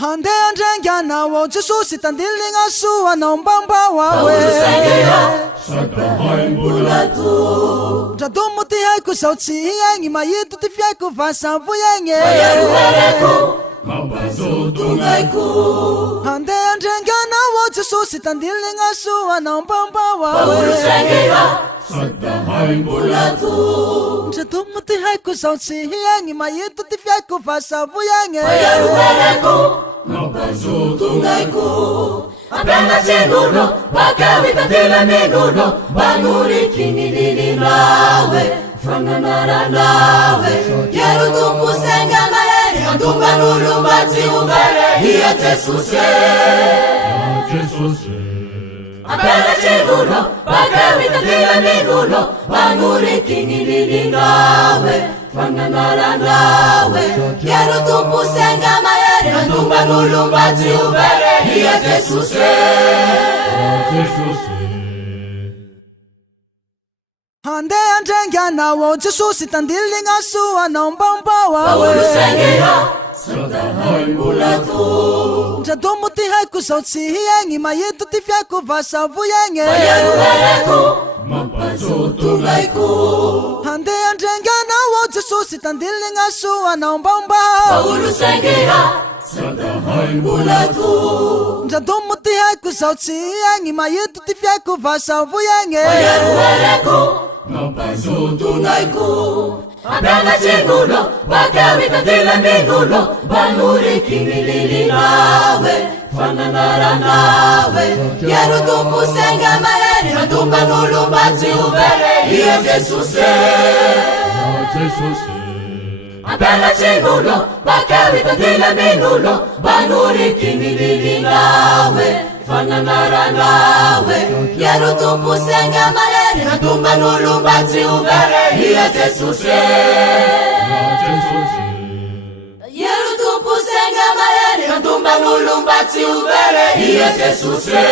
Hande andrengana wo Jesus itandilinga suwa na mbamba wawe Sakahai bulatu Jadumuti haiku sauti yangi mayitu tifyaku vasavu yangi Ayaruwereku Mabazo tungaiku Hande andrengana wo Jesus itandilinga suwa na mbamba wawe Sakahai bulatu Jadumuti haiku sauti yangi mayitu tifyaku vasavu yangi Ayaruwereku Mabazo tungaiku Abanga chenuno, bakawi bandila menuno, banuri kinilili nawe, fanganara nawe. Yeru tumbu senga maeri, andumba nulu mati uvere, hiya Jesuse. Abanga chenuno, bakawi bandila menuno, banuri kinilili nawe, fanganara nawe. Yeru tumbu senga maeri, andumba nulu mati uvere, hiya Jesuse. Hande andrengana wo Jesus itandilinga suwa na mbamba wawe Sakahai bulatu Jadumuti haiku sauti yangi mayitu tifyaku vasavu yangi Ayaruwereku Mabazo tungaiku Hande andrengana wo Jesus itandilinga suwa na mbamba Sakahai bulatu Jadumuti haiku sauti yangi mayitu tifyaku vasavu yangi Ayaruwereku Mabazo tungaiku Abanga chenuno, bakawi bandila menuno, banuri kinilili nawe, fananara nawe. Yeru tumbu senga maeri, andumba nulu mbati uvere, hiya Jesuse. Abanga chenuno, bakawi bandila menuno, banuri kinilili nawe, fananara nawe. Yeru tumbu senga maeri, andumba nulu mbati uvere, hiya Jesuse. Yeru tumbu senga maeri, andumba nulu mbati uvere, hiya Jesuse.